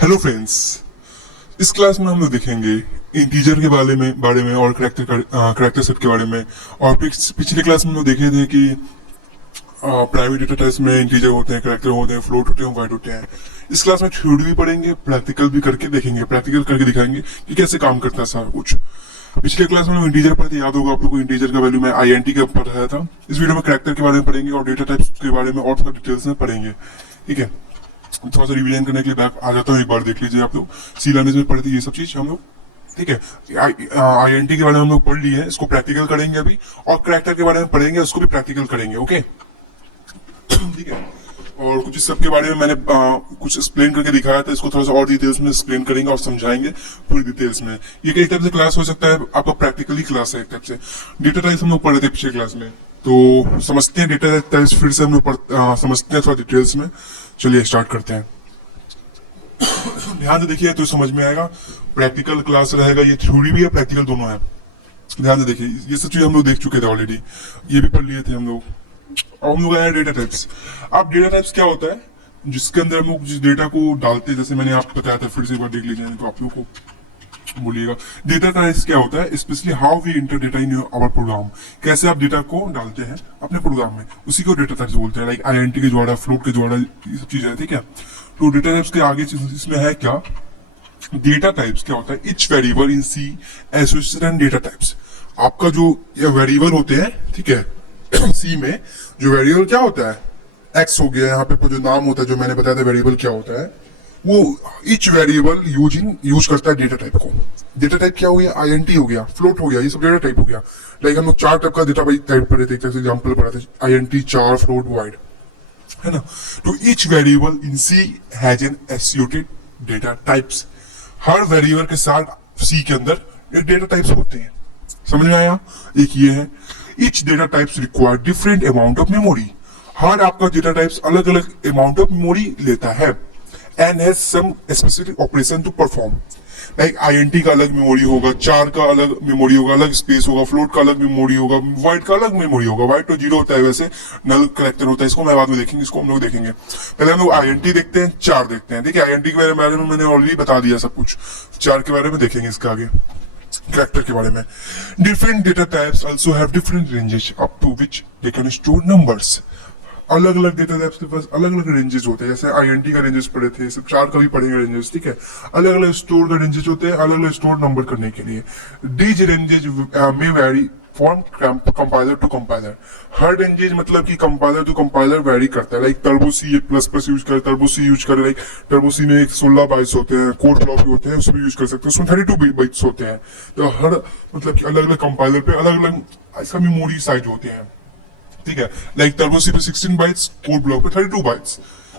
Hello friends. इस class में हम लोग देखेंगे इंटीजर के बारे में और करेक्टर सेट के बारे में। और पिछले क्लास में हम लोग देखे थे कि प्राइवेट डेटा टाइप्स में इंटीजर होते हैं, करेक्टर होते हैं, फ्लोट होते हैं, वाइड होते हैं। इस क्लास में थ्योरी भी पढ़ेंगे, प्रैक्टिकल भी करके देखेंगे, प्रैक्टिकल करके दिखाएंगे कि कैसे काम करता है सारा कुछ। पिछले क्लास में हम इंटीजर पढ़े थे, याद होगा आप लोगों को। इंटीजर का वैल्यू में आईएनटी का पढ़ाया था। इस वीडियो में करेक्टर के बारे में पढ़ेंगे और डेटा टाइप्स के बारे में और थोड़ा डिटेल्स में पढ़ेंगे। ठीक है, थोड़ा सा रिवीजन करने के लिए बैक आ जाता हूँ, एक बार देख लीजिए आप लोग। सी लैंग्वेज में पढ़े थे ये सब चीज हम लोग। ठीक है, आईएनटी के बारे में हम लोग पढ़ लिए हैं, इसको प्रैक्टिकल करेंगे अभी। और करेक्टर के बारे में पढ़ेंगे, उसको भी प्रैक्टिकल करेंगे। ओके, ठीक है। और कुछ इस सब के बारे में मैंने कुछ एक्सप्लेन करके दिखाया था, इसको थोड़ा सा और डिटेल्स में एक्सप्लेन करेंगे और समझाएंगे पूरी डिटेल्स में। ये एक टाइप से क्लास हो सकता है, आपका प्रैक्टिकली क्लास है एक टाइप से। डेटा टाइप्स हम लोग पढ़े थे पिछले क्लास में, तो समझते हैं डेटा टाइप्स फिर से हम लोग समझते हैं थोड़ा डिटेल्स में। चलिए स्टार्ट करते हैं। ध्यान से देखिए तो समझ में आएगा। प्रैक्टिकल क्लास रहेगा, ये थ्योरी भी है प्रैक्टिकल दोनों है। ध्यान से देखिए, ये सब चीज हम लोग देख चुके थे ऑलरेडी, ये भी पढ़ लिए थे हम लोग। और हम लोग आए डेटा टाइप्स। अब डेटा टाइप्स क्या होता है, जिसके अंदर हम लोग जिस डेटा को डालते हैं, जैसे मैंने आपको बताया था, फिर से एक बार देख लीजिए तो आप लोग को बोलिएगा। डेटा टाइप्स क्या होता है, specially how we enter data in our program. कैसे आप डेटा को डालते हैं अपने प्रोग्राम में, उसी को डेटा टाइप्स बोलते हैं। लाइक आईएनटी के द्वारा, फ्लोट के द्वारा, ये सब चीजें, ठीक है। तो डेटा टाइप्स के आगे इसमें है क्या, डेटा टाइप्स क्या होता है, each variable in C associated and data types. आपका जो वेरिएबल होते हैं, ठीक है, सी में जो वेरिएबल क्या होता है, एक्स हो गया, यहाँ पे जो नाम होता है, जो मैंने बताया था वेरिएबल क्या होता है, वो इच वेरिएबल यूज करता है डेटा टाइप को। डेटा टाइप क्या हो गया, आईएनटी हो गया, फ्लोट हो गया, ये सब डेटा टाइप हो गया। लाइक हम लोग चार टाइप का डेटा टाइप पढ़े थे, एग्जाम्पल पढ़ा था, आईएनटी, चार, फ्लोट, वाइड, है ना। तो each variable in C has an associated data types. हर वेरिएबल के साथ सी के अंदर एक डेटा टाइप्स होते हैं। समझ में आया। एक ये है, each data types require different amount of memory. हर आपका डेटा टाइप्स अलग अलग अमाउंट ऑफ मेमोरी लेता है and has some specific operation to perform. Like INT का अलग मेमोरी होगा, चार का अलग मेमोरी होगा, अलग स्पेस होगा, फ्लोट का अलग मेमोरी होगा, वाइड का अलग मेमोरी होगा। वाइड तो जीरो होता है, वैसे नल करेक्टर होता है, इसको मैं बाद में देखेंगे, इसको हम लोग देखेंगे। पहले हम लोग आईएनटी देखते हैं, चार देखते हैं। देखिए आईएनटी के बारे में मैंने ऑलरेडी बता दिया सब कुछ, चार के बारे में देखेंगे इसके आगे, करेक्टर के बारे में। Different data types also have different ranges up to which they can store numbers. अलग अलग डेटा टाइप्स के पास अलग अलग रेंजेस होते हैं। जैसे आईएनटी का रेंजेस पढ़े थे, सब चार का भी पढ़ेंगे रेंजेस, ठीक है। अलग अलग स्टोर का रेंजेस होते हैं, अलग अलग स्टोर नंबर करने के लिए। These ranges may vary from compiler to compiler. हर रेंजेस मतलब कि कंपाइलर टू कंपाइलर वेरी करता है। Like turbo C plus plus use करे, टर्बो सी यूज करे। लाइक टर्बो सी में 16 बाइट्स होते हैं, कोड ब्लॉक भी होते हैं, उसमें यूज कर सकते हैं। उसमें 32 बाइट्स होते हैं। तो हर मतलब कि अलग अलग कंपाइलर पे अलग अलग ऐसा मेमोरी साइज होते हैं, ठीक है। लाइक टर्बोसी पे 16 बाइट्स, कोड ब्लॉक पे 32 बाइट्स,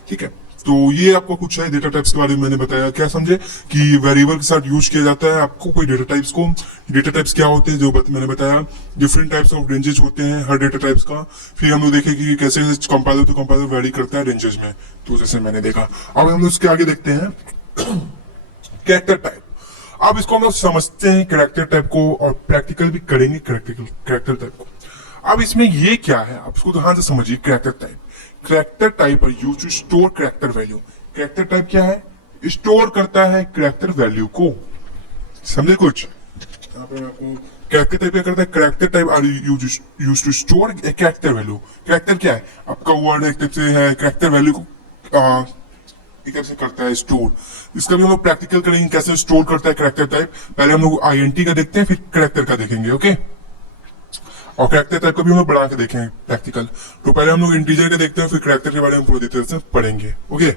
ठीक है। तो ये आपको कुछ है डेटा टाइप्स के बारे में मैंने बताया। क्या समझे कि वेरिएबल के साथ यूज किया जाता है आपको कोई डेटा टाइप्स को। डेटा टाइप्स क्या होते हैं, जो मैंने बताया, डिफरेंट टाइप्स ऑफ रेंजेस होते हैं हर डेटा टाइप्स का। फिर हम लोग देखें कि कैसे कंपाइलर टू कंपाइलर वेरी करता है रेंजेस में, तो जैसे मैंने देखा। अब हम लोग इसके आगे देखते हैं कैरेक्टर टाइप। अब इसको हम लोग समझते हैं कैरेक्टर टाइप को, और प्रैक्टिकल भी करेंगे कैरेक्टर टाइप को। अब इसमें ये क्या है, आप इसको ध्यान से समझिए। Character type, character type are used to store character value. Character type क्या है, स्टोर करता है कैरेक्टर वैल्यू को। समझे कुछ यहाँ पे आपको। कैरेक्टर टाइप क्या करता है, character type are used to store a character value. Character क्या है, आपका वर्ड एक टाइप से है, कैरेक्टर वैल्यू को एक टाइप से करता है स्टोर। इसका भी हम लोग प्रैक्टिकल करेंगे, कैसे स्टोर करता है कैरेक्टर टाइप। पहले हम लोग आईएनटी का देखते हैं, फिर कैरेक्टर का देखेंगे, ओके। और कैरेक्टर टाइप को भी हम लोग बढ़ा के देखेंगे प्रैक्टिकल। तो पहले हम लोग इंटीजर के देखते हैं, फिर कैरेक्टर के बारे में पूरी डिटेल से पढ़ेंगे, ओके।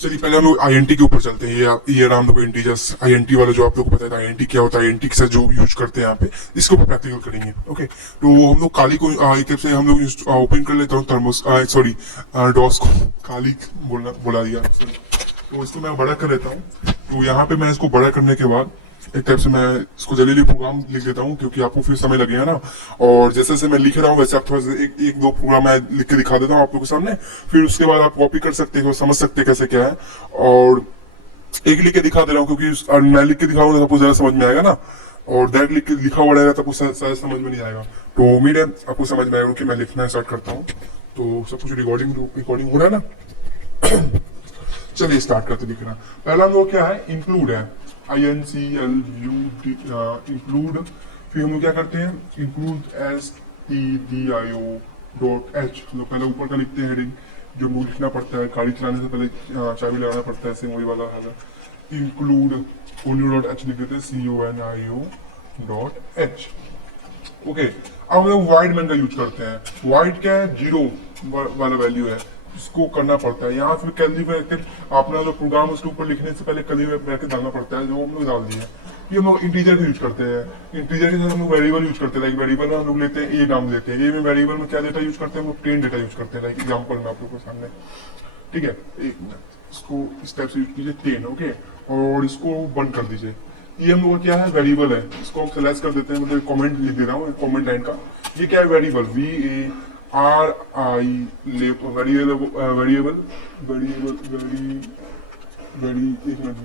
चलिए पहले हम लोग आईएनटी के ऊपर चलते हैं। ये राम लोग इंटीजर्स, आईएनटी वाला जो आप लोग को पता है आईएनटी क्या होता है, आईएनटी के साथ जो यूज करते हैं यहाँ पे, इसके ऊपर प्रैक्टिकल करेंगे, ओके। तो हम लोग काली को एक तरफ से हम लोग ओपन कर लेता हूँ, थर्मोस सॉरी डॉस को काली बोला दिया, तो इसको मैं बड़ा कर लेता हूँ। तो यहाँ पे मैं इसको बड़ा करने के बाद एक टाइप से मैं इसको जल्दी प्रोग्राम लिख देता हूँ, क्योंकि आपको फिर समय लगेगा ना। और जैसे जैसे मैं लिख रहा हूँ वैसे आप थोड़ा सा एक दो प्रोग्राम मैं लिख के दिखा देता हूँ आप लोगों के सामने। फिर उसके बाद आप कॉपी कर सकते हो, समझ सकते हैं कैसे क्या है। और एक लिख के दिखा दे रहा हूँ, क्योंकि मैं लिख के दिखाऊंगा तो आपको ज्यादा समझ में आएगा ना। और डायरेक्ट लिख के लिखा हुआ रहेगा तो आपको शायद समझ में नहीं आएगा। तो उम्मीद है आपको समझ में आएगा कि मैं लिखना स्टार्ट करता हूँ। तो सब कुछ रिकॉर्डिंग हो रहा है ना। चलिए स्टार्ट करते दिखना। पहला हम लोग क्या है, इंक्लूड है, INCLUD इंक्लूड। फिर हम लोग क्या करते हैं, इंक्लूड STDIO.h। हम लोग पहले ऊपर का लिखते हैं हेडिंग, जो मुझे लिखना पड़ता है गाड़ी चलाने से पहले, चाबी लगाना पड़ता है, सेम वही वाला है। इंक्लूड conio.h लिख देते हैं, CONIO.h। ओके, अब हम लोग वाइड मैन का यूज करते हैं। वाइड क्या है, जीरो वाला वैल्यू है, इसको करना पड़ता है। यहाँ फिर कर्ली ब्रैकेट, अपना जो प्रोग्राम उसके ऊपर लिखने से पहले कर्ली ब्रैकेट डालना पड़ता है, जो हम लोग डाल दिए। ये हम लोग इंटीजर का यूज करते हैं। इंटीजर के साथ हम लोग वेरिएबल यूज करते हैं। लाइक वेरिएबल में हम लोग लेते हैं ए नाम लेते हैं, ए में वेरिएबल में क्या डेटा यूज करते हैं, हम लोग प्लेन डेटा यूज करते हैं। लाइक एग्जाम्पल में आप लोग के सामने, ठीक है, एक मिनट, इसको इस टाइप से यूज कीजिए 10, ओके, और इसको बंद कर दीजिए। ये हम लोग का क्या है, वेरिएबल है, इसको हम सेलेक्ट कर देते हैं। मतलब कमेंट लिख दे रहा हूँ, कमेंट लाइन का। ये क्या है, variable, VARI variable variable variable एक मिनट,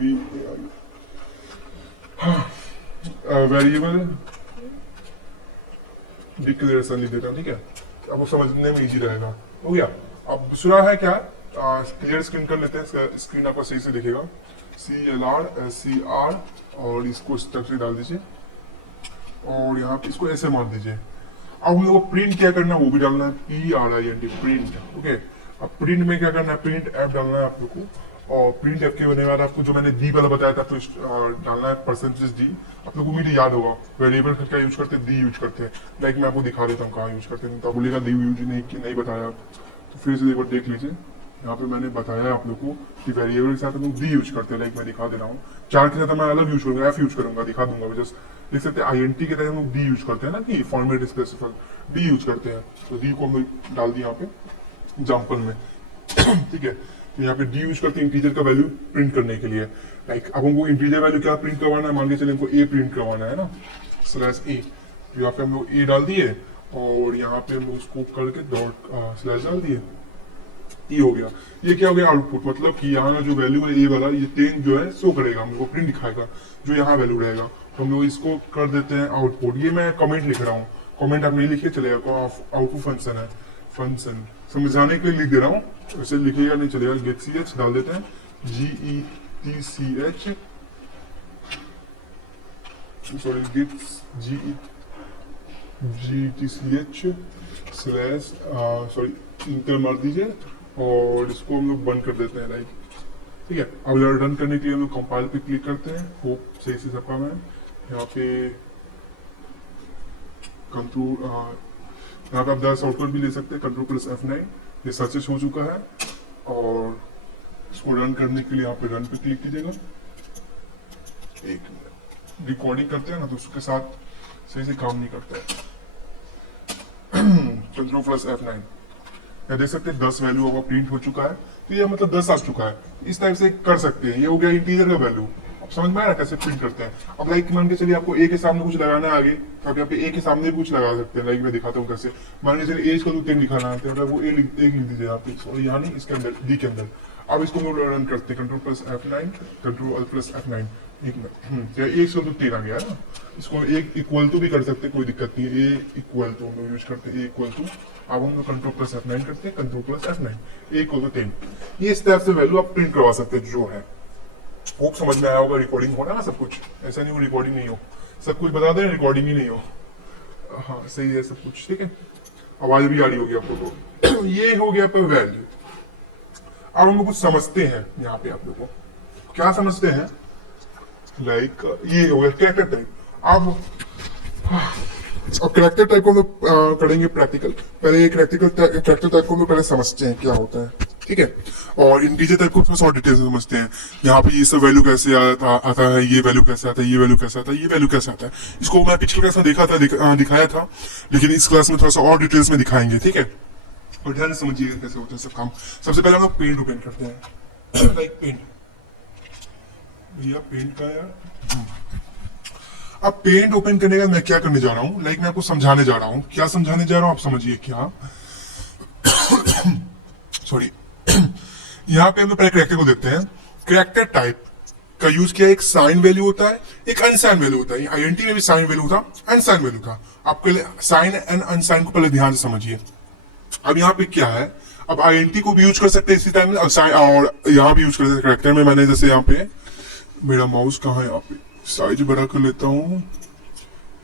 वेरिएबल डिक्लेरेशन लिख देता हूँ, ठीक है, आपको समझने में इजी रहेगा। हो गया। अब दूसरा है क्या, क्लियर स्क्रीन कर लेते हैं, स्क्रीन आपको सही से दिखेगा। CLR और इसको इस तरफ से डाल दीजिए, और यहाँ पे इसको ऐसे मार दीजिए। अब हम लोग को प्रिंट क्या करना है, वो भी डालना है, PRINT प्रिंट। ओके, अब प्रिंट में क्या करना है, प्रिंट ऐप डालना है आप लोग को। और प्रिंट ऐप के होने वाला आपको जो मैंने डी वाला बताया था, तो डालना है %D। आप लोग को मुझे याद होगा, वेरिएबल क्या यूज करते हैं, डी यूज करते हैं। लाइक मैं आपको दिखा देता हूँ कहाँ यूज करते हैं, तो बोलेगा डी यूज नहीं बताया, तो फिर से एक बार देख लीजिए। यहाँ पे मैंने बताया आप लोग को कि वेरिएबल के साथ हम लोग डी यूज करते हैं। लाइक मैं दिखा दे रहा हूँ, चार के साथ मैं अलग यूज करूंगा, F यूज करूंगा, दिखा दूंगा। जस्ट देख सकते हैं INT के तहत हम लोग डी यूज करते हैं ना, कि फॉर्मेट स्पेसिफाई डी यूज करते हैं। तो डी को हम लोग डाल दिया यहाँ पे एग्जाम्पल में, ठीक है। तो यहाँ पे डी यूज करते हैं इंटीजर का वैल्यू प्रिंट करने के लिए। लाइक अब हमको इंटीजर वैल्यू क्या प्रिंट करवाना है, मान के चले हमको ए प्रिंट करवाना है ना, /A। तो यहाँ पे हम लोग ए डाल दिए, और यहाँ पे हम लोग स्कोप करके डॉट स्लैश डाल दिए, ये हो गया। ये क्या हो गया, आउटपुट। मतलब कि यहाँ जो वैल्यू है ए वाला, ये 10 जो है शो करेगा, हम लोग को प्रिंट दिखाएगा जो यहाँ वैल्यू रहेगा। तो हम लोग इसको कर देते हैं आउटपुट। ये मैं कमेंट लिख रहा हूँ, कमेंट आप नहीं लिखे चलेगा, आउटपुट फंक्शन है, फंक्शन समझाने के लिए लिख दे रहा हूँ, वैसे लिखिएगा नहीं चलेगा। गेट CH डाल देते हैं, GETCH, sorry get GETCH slash, sorry enter मार दीजिए, और इसको हम लोग बंद कर देते हैं। लाइक ठीक है। अब रन करने के लिए हम लोग कंपाइल पे क्लिक करते हैं। होप सही से सब काम है। यहाँ पे कंट्रोल, यहाँ पे आप ज़्यादा शॉर्टकट भी ले सकते हैं, Ctrl+F9। ये सक्सेस हो चुका है, और इसको रन करने के लिए यहाँ पे रन पे क्लिक कीजिएगा। एक रिकॉर्डिंग करते हैं ना, तो उसके साथ सही से काम नहीं करता है। Ctrl+F9, या देख सकते हैं 10 वैल्यू होगा प्रिंट हो चुका है। तो ये मतलब 10 आ चुका है। इस टाइप से कर सकते हैं। ये हो गया इंटीजर का वैल्यू। अब समझ में आया कैसे प्रिंट करते हैं। अब लाइक मान के चलिए आपको ए के सामने कुछ लगाना है आगे, तो आप यहाँ पे ए के सामने भी कुछ लगा सकते हैं। लाइक मैं दिखाता हूँ कैसे। मान के चलिए एज को 10 लिखाना है, तो वो एक लिख दीजिए यहाँ पे, और यहाँ नहीं, इसके अंदर डी के अंदर। अब इसको हम रन करते हैं, Ctrl+F9, Ctrl+F9। एक मिनट, एक से 10 आ गया ना। इसको एक इक्वल टू भी कर सकते हैं, कोई दिक्कत नहीं है। ए इक्वल टू हम लोग यूज करते हैं, ए इक्वल टू। अब हम लोग Ctrl+F9 करते हैं, Ctrl+F9, ए इक्वल टू 10। ये स्टेप से वैल्यू आप प्रिंट करवा सकते हैं जो है। होप समझ में आया होगा। रिकॉर्डिंग हो ना सब कुछ, ऐसा नहीं हो रिकॉर्डिंग नहीं हो। सब कुछ बता दें, रिकॉर्डिंग ही नहीं हो। हाँ सही है सब कुछ, ठीक है। आवाज भी आ रही होगी आपको। तो ये हो गया पर वैल्यू। अब हम लोग कुछ समझते हैं यहाँ पे। आप लोगों को क्या समझते हैं, लाइक ये हो गया कैरेक्टर टाइप। अब कैरेक्टर टाइप को हम लोग करेंगे प्रैक्टिकल। पहले कैरेक्टर टाइप को हम लोग पहले समझते हैं क्या होता है, ठीक है। और इंटीजर टाइप को थोड़ा सा डिटेल से समझते हैं। यहाँ पे ये सब वैल्यू कैसे आता है, ये वैल्यू कैसे आता है, ये वैल्यू कैसे आता है, ये वैल्यू कैसे आता है। इसको मैं पिछले क्लास में दिखाया था, लेकिन इस क्लास में थोड़ा सा और डिटेल्स में दिखाएंगे, ठीक है। और ध्यान से समझिएगा कैसे होता है सब काम। सबसे पहले हम लोग पेंट ओपन करते हैं। लाइक पेंट, भैया पेंट का यार। अब पेंट ओपन करने का मैं क्या करने जा रहा हूँ, लाइक मैं आपको समझाने जा रहा हूँ। क्या समझाने जा रहा हूँ आप समझिए क्या। सॉरी। यहाँ पे हम लोग पहले कैरेक्टर को देखते हैं। कैरेक्टर टाइप का यूज किया, एक साइन वैल्यू होता है, एक अनसाइन वैल्यू होता है। INT में भी साइन वैल्यू था, अनसाइन वैल्यू था। आपके लिए साइन एंड अनसाइन को पहले ध्यान से समझिए। अब यहाँ पे क्या है, अब आईएनटी को भी यूज कर सकते हैं इसी टाइम में, और यहाँ भी यूज कर सकते हैं करेक्टर में। मैंने जैसे यहाँ पे मेरा माउस कहाँ है, यहाँ पे साइज बड़ा कर लेता हूँ,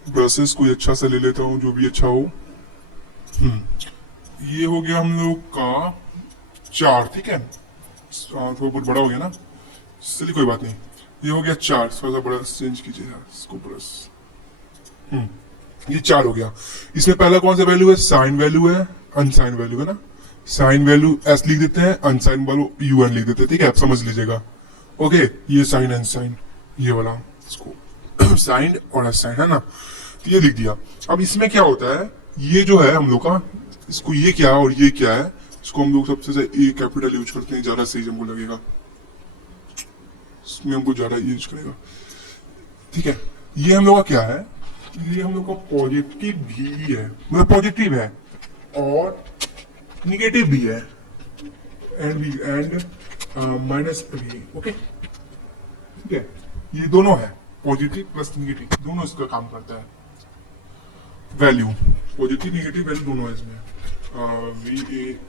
ब्रशेस कोई अच्छा सा ले लेता हूँ जो भी अच्छा हो। ये हो गया हम लोग का 4, ठीक है, थोड़ा बहुत बड़ा हो गया ना, चलिए कोई बात नहीं। ये हो गया 4, थोड़ा सा बड़ा चेंज कीजिए यार इसको ब्रश। ये 4 हो गया। इसमें पहला कौन सा वैल्यू है, साइन वैल्यू है, अनसाइन वैल्यू है ना। साइन वैल्यू एस लिख देते हैं, अनसाइन वैल्यू यूएन लिख देते हैं, ठीक है, आप समझ लीजिएगा। ओके, ये साइन अनसाइन, ये वाला इसको साइन और अनसाइन है ना, तो ये लिख दिया। अब इसमें क्या होता है, ये जो है हम लोग का, इसको ये क्या और ये क्या है, इसको हम लोग सबसे ज्यादा ए कैपिटल यूज करते हैं, ज्यादा सही हमको लगेगा, इसमें हमको ज्यादा यूज करेगा, ठीक है। ये हम लोग का क्या है, ये हम लोग का पॉजिटिव भी है, मतलब पॉजिटिव है और निगेटिव भी है, एंड माइनस भी, ओके, ठीक है। ये दोनों है, पॉजिटिव प्लस निगेटिव दोनों इसका काम करता है। वैल्यू पॉजिटिव निगेटिव वैल्यू दोनों है इसमें, वी ए,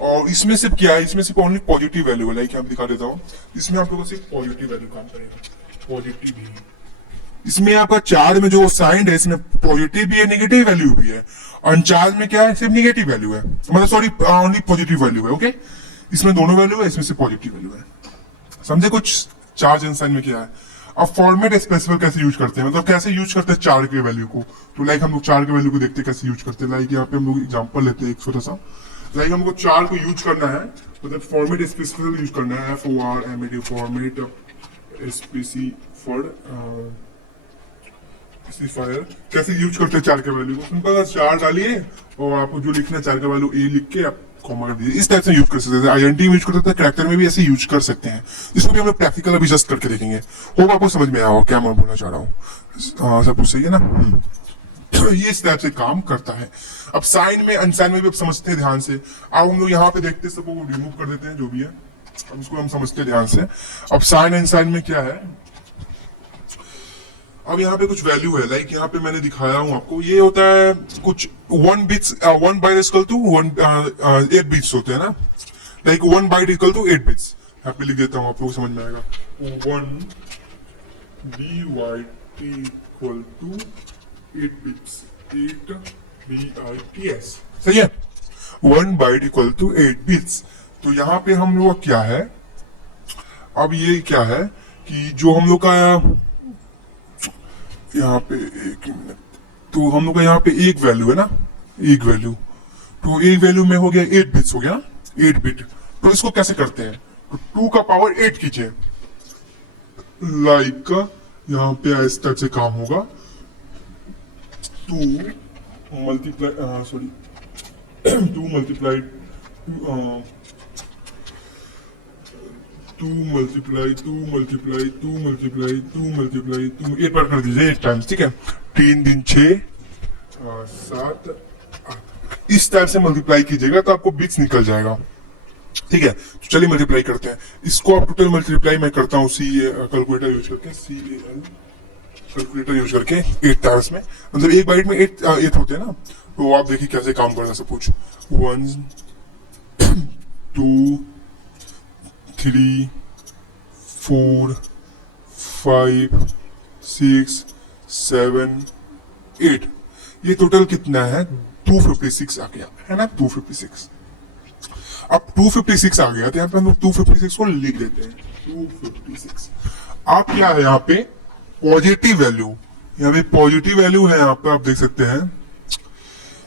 और इसमें सिर्फ क्या है, इसमें सिर्फ ओनली पॉजिटिव वैल्यू है, लाइक मैं दिखा देता हूँ। इसमें आप लोगों को सिर्फ पॉजिटिव वैल्यू काम करेगा, पॉजिटिव भी है। इसमें आपका चार्ज में जो साइन है, इसमें पॉजिटिव भी है निगेटिव वैल्यू भी है, अनचार्ज में क्या है, सिर्फ निगेटिव वैल्यू है, मतलब सॉरी ओनली पॉजिटिव वैल्यू है, ओके। इसमें दोनों वैल्यू है, इसमें से पॉजिटिव वैल्यू है, समझे कुछ चार्ज एंड साइन में क्या है। अब फॉर्मेट स्पेसिफायर कैसे यूज करते हैं, मतलब कैसे यूज करते हैं चार के वैल्यू को, तो लाइक हम लोग चार के वैल्यू को देखते हैं कैसे यूज करते हैं। लाइक यहाँ पे हम लोग एग्जांपल लेते हैं एक छोटा सा, लाइक हमको चार को यूज करना है, मतलब फॉर्मेट स्पेसिफायर यूज करना है, FORMAT फॉर्मेट स्पेसिफायर कैसे यूज करते हैं चार के वैल्यू को, सिंपल चार डालिए और आपको जो लिखना है चार का वैल्यू ए लिख के आप कॉमा कर दीजिए। इस टाइप से यूज कर सकते हैं, आईएनटी में यूज कर सकते हैं, कैरेक्टर में भी ऐसे यूज कर सकते हैं। इसको भी हम लोग प्रैक्टिकल अभी जस्ट करके देखेंगे, होप आपको समझ में आया हो क्या मैं बोलना चाह रहा हूँ। सब कुछ सही है ना। ये इस टाइप से काम करता है। अब साइन में अनसाइन में भी आप समझते हैं ध्यान से। अब हम लोग यहाँ पे देखते हैं, सब रिमूव कर देते हैं जो भी है, अब इसको हम समझते हैं ध्यान से। अब साइन अनसाइन में क्या है, अब यहाँ पे कुछ वैल्यू है, लाइक यहाँ पे मैंने दिखाया हूँ आपको, ये होता है कुछ 1 बाइट इक्वल टू 8 बिट्स होते हैं ना, like 1 byte equal to 8 bits. यहाँ पे लिख देता हूँ, आप लोग समझ में आएगा। 1 BYT equal to 8 bits, 8 BITS, सही है। 1 बाइट इक्वल टू 8 बिट्स। तो यहाँ पे हम लोग क्या है, अब ये क्या है कि जो हम लोग का यहाँ पे, एक मिनट, तो हम लोग का यहाँ पे एक वैल्यू है ना, एक वैल्यू, तो एक वैल्यू में हो गया 8 बिट्स हो गया, 8 बिट। तो इसको कैसे करते हैं, तो 2 का पावर 8 कीजिए, लाइक यहाँ पे इस टाइप से काम होगा। 2 multiply sorry 2 multiply 2 multiply 2 multiply 2 multiply 2 multiply 2, एक बार कर दीजिए 8 टाइम्स, ठीक है। 3 दिन 6 7 8, इस टाइप से मल्टीप्लाई कीजिएगा तो आपको बिट्स निकल जाएगा, ठीक है। तो चलिए मल्टीप्लाई करते हैं इसको। आप टोटल मल्टीप्लाई मैं करता हूँ कैलकुलेटर यूज करके, CAL कैलकुलेटर यूज करके 8 टाइम्स में, मतलब एक बाइट में 8 होते हैं ना, तो आप देखिए कैसे काम करना सब कुछ। 1 2 3 4 5 6 7 8, ये टोटल कितना है, 256 आ गया है ना, 256। अब 256 आ गया तो यहाँ पे हम लोग 256 को लिख देते हैं, 256। आप क्या है यहाँ पे पॉजिटिव वैल्यू, यहाँ पे पॉजिटिव वैल्यू है, यहाँ पे आप देख सकते हैं।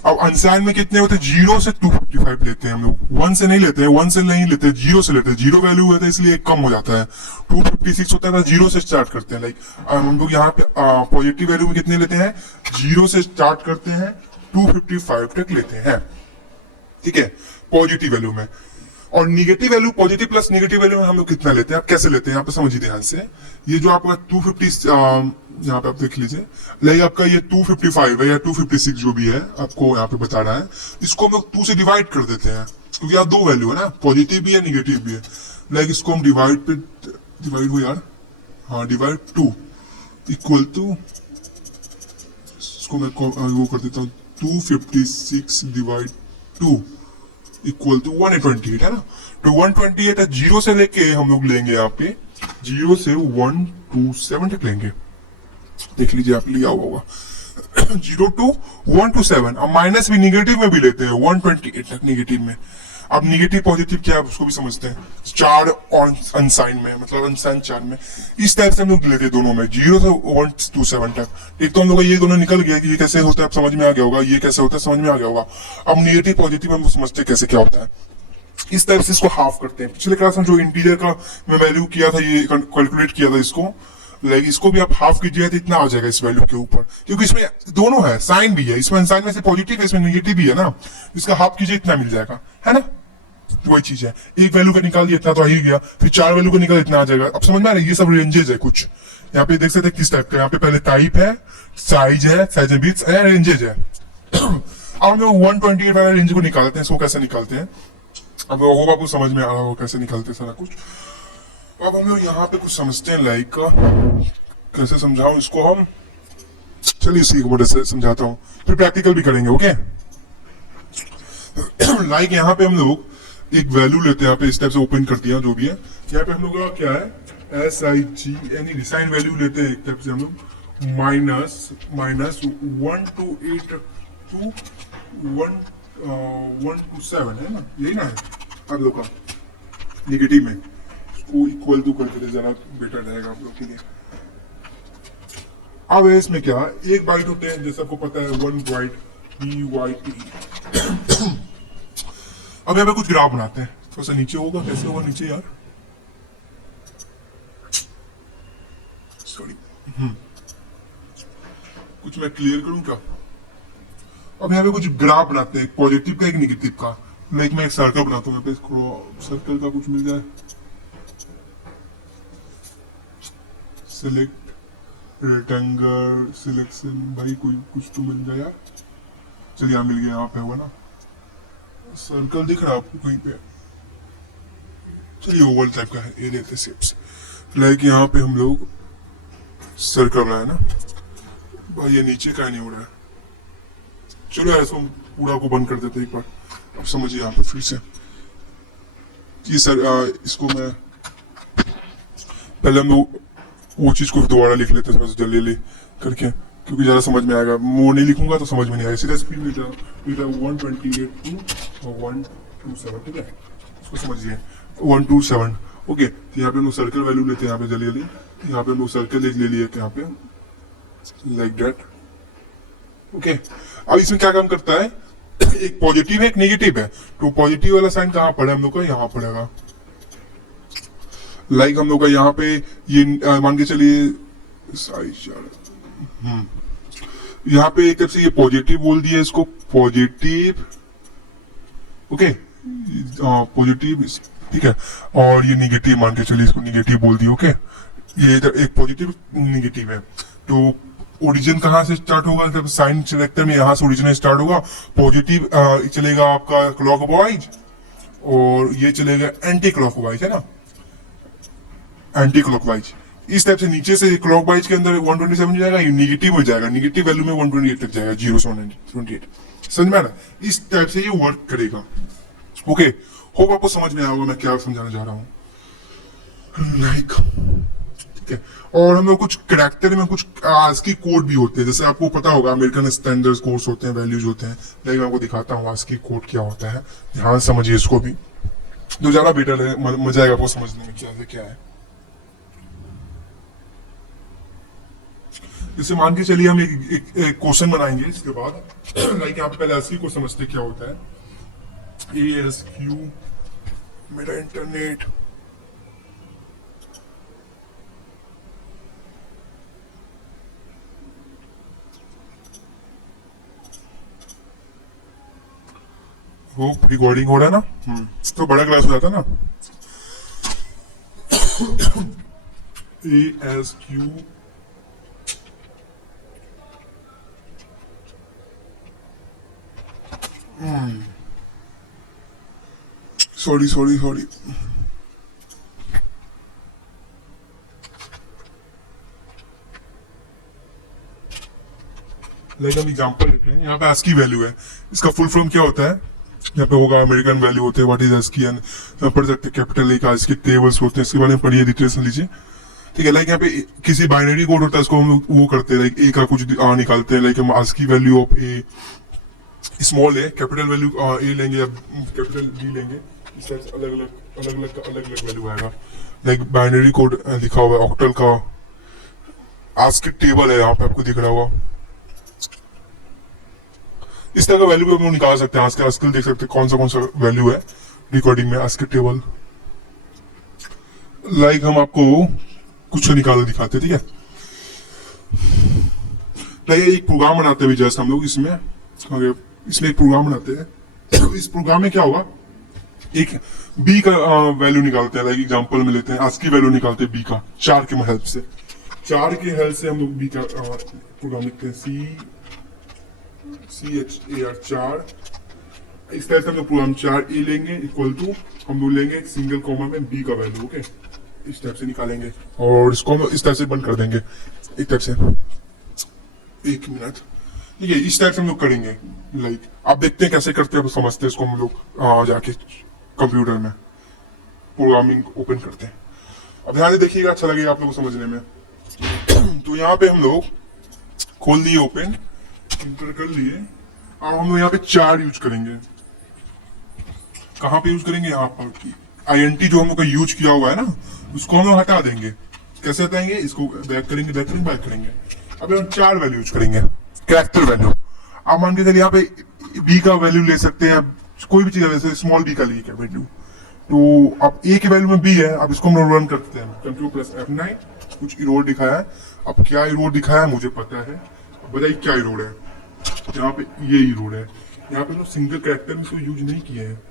अब अनसाइन में कितने होते हैं, 0 से 255 लेते हैं हम लोग, 1 से नहीं लेते हैं, 1 से नहीं लेते, 0 से लेते हैं। 0 वैल्यू है तो इसलिए कम हो जाता है, 256 होता है, 0 से स्टार्ट करते हैं। लाइक हम लोग यहाँ पे पॉजिटिव वैल्यू में कितने लेते हैं, 0 से स्टार्ट करते हैं 255 तक लेते हैं, ठीक है, पॉजिटिव वैल्यू में। और negative value, positive plus negative value में हम लोग कितना लेते हैं, आप कैसे लेते हैं यहाँ पे समझिए ध्यान से। ये जो आपका 250 यहाँ पे आप देख लीजिए, लाइक आपका ये 255 है या 256 जो भी है आपको यहाँ पे बता रहा है, इसको हम लोग 2 से डिवाइड कर देते हैं, क्योंकि यहाँ 2 वैल्यू है ना, पॉजिटिव भी है निगेटिव भी है। लाइक इसको हम डिवाइड हो यार, हाँ डिवाइड 2 इक्वल टू, इसको मैं वो कर देता हूँ 256 डिवाइड 2 इक्वल टू 128 है ना। तो 128 है, जीरो से लेके हम लोग लेंगे यहाँ पे, जीरो से 127 तक लेंगे। देख लीजिए आप, लिया हुआ होगा 0 to 1 to 7। अब माइनस भी निगेटिव में भी लेते हैं 128 तक निगेटिव में। अब निगेटिव पॉजिटिव क्या है उसको भी समझते हैं। चार अनसाइन में, मतलब अनसाइन चार में, इस टाइप से हम लोग लेते हैं दोनों में, 0 से 1 to 7 तक। एक तो हम लोग ये दोनों निकल गया कि ये कैसे होता है, अब समझ में आ गया होगा, ये कैसे होता है समझ में आ गया होगा। अब निगेटिव पॉजिटिव हम समझते हैं कैसे क्या होता है। इस टाइप से इसको हाफ करते हैं। पिछले क्लास में जो इंटीजर का मैं वैल्यू किया था, ये कैलकुलेट किया था इसको, लाइक इसको भी आप हाफ कीजिएगा तो इतना आ जाएगा इस वैल्यू के ऊपर, क्योंकि इसमें दोनों है, साइन भी है, इसमें साइन में से पॉजिटिव है, इसमें निगेटिव भी है ना। इसका हाफ कीजिए इतना मिल जाएगा, है ना। वही चीज है, एक वैल्यू का निकाल दिया इतना तो आ ही गया, फिर चार वैल्यू का निकाल इतना आ जाएगा। अब समझ में आ रहा है, ये सब रेंजेस है कुछ। यहाँ पे देख सकते हैं किस टाइप का, यहाँ पे पहले टाइप है, साइज है, साइज में बीट्स है, रेंजेस है। अब हम लोग 128 वाला रेंज को निकालते हैं, इसको कैसे निकालते हैं, अब होगा आपको समझ में आ रहा होगा कैसे निकालते हैं सारा कुछ। अब हम लोग यहाँ पे कुछ समझते हैं, लाइक कैसे समझाऊं इसको हम, चलिए इसी को मदद से समझाता हूँ, फिर प्रैक्टिकल भी करेंगे, ओके। लाइक यहाँ पे हम लोग एक वैल्यू लेते हैं, यहाँ पे इस टाइप से ओपन करते हैं जो भी है। यहाँ पे हम लोग का क्या है, SIG यानी साइन वैल्यू लेते हैं एक टाइप से हम लोग, माइनस 128 to 1 to 7 है ना, यही ना है आप लोग का निगेटिव में, इसको इक्वल टू करके जरा बेटर रहेगा आप लोग के लिए। अब इसमें क्या, एक बाइट होते हैं जैसे आपको पता है, 1 बाइट BYT। अब यहाँ पे कुछ ग्राफ बनाते हैं, थोड़ा सा नीचे होगा, कैसे होगा नीचे यार, सॉरी। कुछ मैं क्लियर करूं क्या। अब यहाँ पे कुछ ग्राफ बनाते हैं, एक पॉजिटिव का एक निगेटिव का। लाइक मैं एक सर्कल बनाता हूँ, सर्कल का कुछ मिल जाए, सिलेक्ट रेक्टेंगल सिलेक्शन, भाई कोई कुछ तो मिल जाए यार। चलिए यहाँ मिल गया, यहाँ पे हुआ ना, सर्कल दिख रहा है आपको कहीं पे, चलिए ओवल टाइप का है, ये लेते शेप्स। लाइक यहाँ पे हम लोग सर्कल बनाया ना, भाई ये नीचे का नहीं हो रहा है, चलो यार इसको पूरा को बंद कर देते एक बार। अब समझिए यहाँ पे फिर से ये सर, इसको मैं पहले हम लोग वो चीज को दोबारा लिख लेते हैं जल्दी करके, क्योंकि ज्यादा समझ में आएगा। वो नहीं लिखूंगा तो समझ में नहीं आएगा। सीधा स्पीड मीटर 128 to 127, ठीक है, इसको समझिए 127, ओके। तो यहाँ पे हम लोग सर्कल वैल्यू लेते हैं, यहाँ पे जल्दी यहाँ पे हम लोग सर्कल ले लिए थे यहाँ पे, लाइक दैट, ओके। अब इसमें क्या काम करता है, एक पॉजिटिव है एक नेगेटिव है, तो पॉजिटिव वाला साइन कहाँ पड़ा हम लोग का, यहाँ पड़ेगा। लाइक हम लोग का यहाँ पे ये मान के चलिए यहाँ पे एक से ये पॉजिटिव बोल दिया इसको, पॉजिटिव, ओके, पॉजिटिव, ठीक है। और ये निगेटिव मान के चलिए इसको निगेटिव बोल दिया, ओके। ये इधर एक पॉजिटिव निगेटिव है, तो ओरिजिन कहाँ से स्टार्ट होगा, जब साइन सेलेक्टर में यहाँ से ओरिजिन स्टार्ट होगा, पॉजिटिव चलेगा आपका क्लॉकवाइज, और ये चलेगा एंटी क्लॉकवाइज, है ना, एंटी क्लॉकवाइज। इस टाइप से नीचे से क्लॉकवाइज के अंदर 127 जाएगा, ये निगेटिव हो जाएगा, निगेटिव वैल्यू में 128 तक जाएगा, 0 से 128, समझ में आ रहा है। इस टाइप से ये वर्क करेगा, ओके। होप आपको समझ में आया होगा मैं क्या समझाना चाह रहा हूँ, लाइक, ठीक है। और हम लोग कुछ कैरेक्टर में कुछ ASCII कोड भी होते हैं, जैसे आपको पता होगा अमेरिकन स्टैंडर्ड कोड्स होते हैं, वैल्यूज होते हैं, लाइक मैं आपको दिखाता हूँ ASCII कोड क्या होता है, ध्यान समझिए इसको भी, तो ज्यादा बेटर है, मजा आएगा आपको समझने में क्या है। जैसे मान के चलिए हम एक क्वेश्चन बनाएंगे इसके बाद, लाइक यहाँ पे पहले ASCII को समझते क्या होता है। ASCII, मेरा इंटरनेट, वो रिकॉर्डिंग हो रहा है ना, तो बड़ा क्लास हो जाता ना। ASCII सॉरी लाइक हम एग्जांपल लेते हैं, यहाँ पे ASCII वैल्यू है, इसका फुल फॉर्म क्या होता है, यहाँ पे होगा अमेरिकन वैल्यू होते हैं, व्हाट इज ASCII, एंड पढ़ सकते हैं कैपिटल ए का ASCII टेबल्स होते हैं, इसके बारे में पढ़िए, डिटेल्स लीजिए, ठीक है। लाइक यहाँ पे किसी बाइनरी कोड होता है, उसको हम लोग वो करते हैं, लाइक ए का कुछ निकालते हैं, लाइक हम ASCII value of A small है, कैपिटल वैल्यू ए लेंगे या कैपिटल बी लेंगे, इस टाइप से अलग अलग वैल्यू आएगा। लाइक बाइनरी कोड लिखा हुआ है ऑक्टल का, ASCII टेबल है यहाँ पे आपको दिख रहा होगा, इस तरह का वैल्यू भी हम लोग निकाल सकते हैं। ASCII देख सकते हैं कौन सा वैल्यू है रिकॉर्डिंग में, ASCII टेबल। लाइक हम आपको कुछ निकाल दिखाते हैं, ठीक है। लाइक एक प्रोग्राम बनाते हैं जस्ट हम लोग इसमें एक प्रोग्राम बनाते हैं। इस प्रोग्राम में क्या होगा, एक बी का वैल्यू निकालते हैं, लाइक एग्जांपल में लेते हैं ASCII वैल्यू निकालते हैं बी का, 4 के हेल्प से, 4 के हेल्प से हम लोग बी का प्रोग्राम लिखते हैं, CHAR 4। इस तरह से हम लोग प्रोग्राम 4 ए लेंगे इक्वल टू हम लोग लेंगे एक सिंगल कॉमा में बी का वैल्यू, ओके, इस टाइप से निकालेंगे और इसको हम इस तरह से बंद कर देंगे, एक टाइप से, 1 मिनट, ठीक है। इस टाइप से हम लोग करेंगे। लाइक आप देखते हैं कैसे करते हैं, आप समझते हैं इसको, हम लोग जाके कंप्यूटर में प्रोग्रामिंग ओपन करते हैं। अब ध्यान से देखिएगा, अच्छा लगेगा आप लोगों को समझने में। तो यहाँ पे हम लोग खोल दिए, ओपन इंटर कर लिए, और हम लोग यहाँ पे 4 यूज करेंगे। कहाँ पे यूज करेंगे, यहाँ पर INT जो हम लोग का यूज किया हुआ है ना, उसको हम लोग हटा देंगे। कैसे हटाएंगे, इसको बैक करेंगे, बैक करेंगे। अब हम 4 वैल्यू यूज करेंगे, कैरेक्टर वैल्यू। आप मान के चलिए यहाँ पे बी का वैल्यू ले सकते हैं, कोई भी चीज है, जैसे स्मॉल बी का लिए वैल्यू, तो अब ए के वैल्यू में बी है, अब इसको हम रन करते हैं, Ctrl+F9, कुछ इरोड दिखाया है। अब क्या इरोड दिखाया है मुझे पता है, बताइए क्या इरोड है। यहाँ पे ये इरोड है, यहाँ पे सिंगल कैरेक्टर में इसको यूज नहीं किए हैं,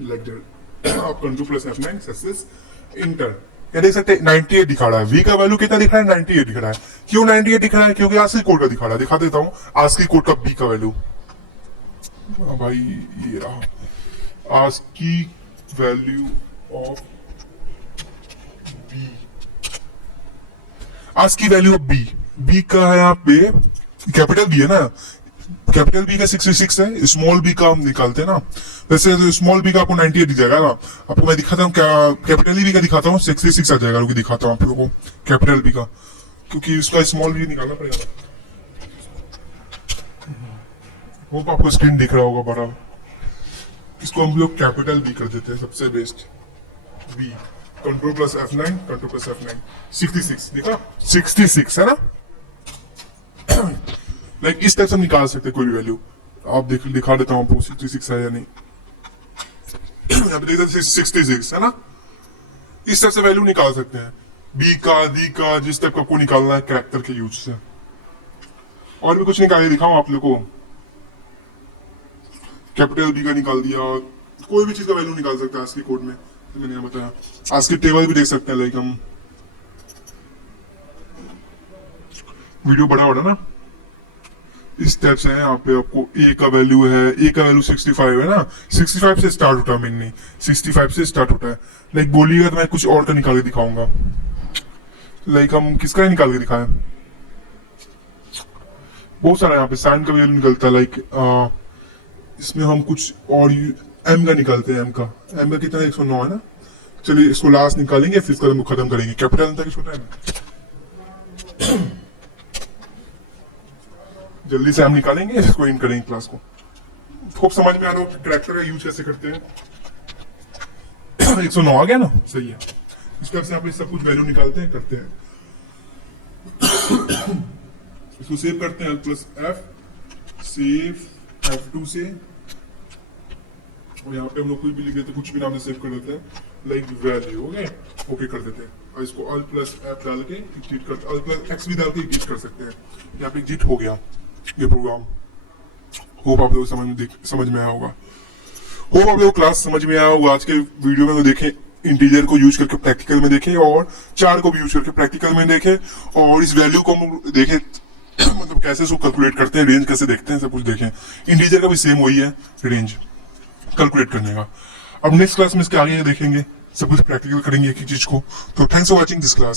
लाइक दैट। आप Ctrl+F9 सक्सेस इंटर, क्या देख सकते हैं 98 दिखा रहा है, वी का वैल्यू कितना दिख रहा है, 98 दिख रहा है। क्यों 98 दिख रहा है, क्योंकि ASCII कोड का दिखा रहा है। दिखा देता हूँ ASCII कोड का बी का वैल्यू, भाई ये रहा ASCII value of B, ASCII value of B का है यहाँ पे कैपिटल बी है ना, कैपिटल बी का 66 है, स्मॉल बी का हम निकालते हैं ना, वैसे स्मॉल बी का आपको 98 दिख जाएगा ना। आपको मैं दिखाता हूँ, कैपिटल बी का दिखाता हूँ, 66 आ जाएगा, दिखाता हूँ आप लोगों को कैपिटल बी का, क्योंकि उसका स्मॉल बी निकालना पड़ेगा। वो तो आपको स्क्रीन दिख रहा होगा बड़ा, इसको हम लोग कैपिटल बी कर देते हैं, सबसे बेस्ट बी। Ctrl+F9 66 दिखा, 66 है ना। लाइक इस टाइप से हम निकाल सकते हैं कोई भी वैल्यू। आप दिखा देता हूँ आपको 66 है या नहीं, यहाँ पे देख सकते 66 है ना। इस टाइप से वैल्यू निकाल सकते हैं, बी का, डी का, जिस टाइप का आपको निकालना है कैरेक्टर के यूज से। और भी कुछ निकाले दिखाऊं आप लोग को, कैपिटल बी का निकाल दिया, कोई भी चीज का वैल्यू निकाल सकते हैं ASCII कोड में, मैंने बताया। ASCII टेबल भी देख सकते हैं, लाइक हम वीडियो बड़ा ना, इस टाइप से है। यहाँ पे आपको ए का वैल्यू है, ए का वैल्यू 65 है ना, 65 से स्टार्ट होता है, मेनली 65 से स्टार्ट होता है। लाइक बोलिएगा तो मैं कुछ और का निकाल के दिखाऊंगा। लाइक हम किसका निकाल के दिखाएं, बहुत सारा यहाँ पे साइन का वैल्यू निकलता है। लाइक इसमें हम कुछ और एम का निकालते हैं, एम का कितना 109 है ना। चलिए इसको लास्ट निकालेंगे, फिर इसको हम खत्म करेंगे। कैपिटल तक छोटा है ना, जल्दी से हम निकालेंगे, इसको इन करेंगे क्लास को। खूब समझ में आ रहा हो कैरेक्टर का यूज कैसे करते हैं। 109 आ गया ना, सही है। इस तरह से आप सब कुछ वैल्यू निकालते हैं, करते हैं। इसको सेव करते हैं, Alt+F, सेव F2 से, और यहाँ पे हम लोग कोई भी लिख देते, कुछ भी नाम से सेव कर देते हैं, लाइक वैल्यू, ओके कर देते हैं। और इसको Alt+F डाल के एग्जिट कर, Alt+X भी डाल के एग्जिट कर सकते हैं। यहाँ पे एग्जिट हो गया ये प्रोग्राम। होप आप लोग समझ में आया होगा। होप आप लोग क्लास समझ में आया होगा। आज के वीडियो में तो देखें, इंटीजर को यूज करके प्रैक्टिकल में देखें, और 4 को भी यूज करके प्रैक्टिकल में देखें, और इस वैल्यू को हम देखें मतलब कैसे इसको कैलकुलेट करते हैं, रेंज कैसे देखते हैं, सब कुछ देखें। इंटीजर का भी सेम वही है, रेंज कैलकुलेट करने का। अब नेक्स्ट क्लास में इसके आगे देखेंगे, सब कुछ प्रैक्टिकल करेंगे एक ही चीज को। तो thanks for watching this class.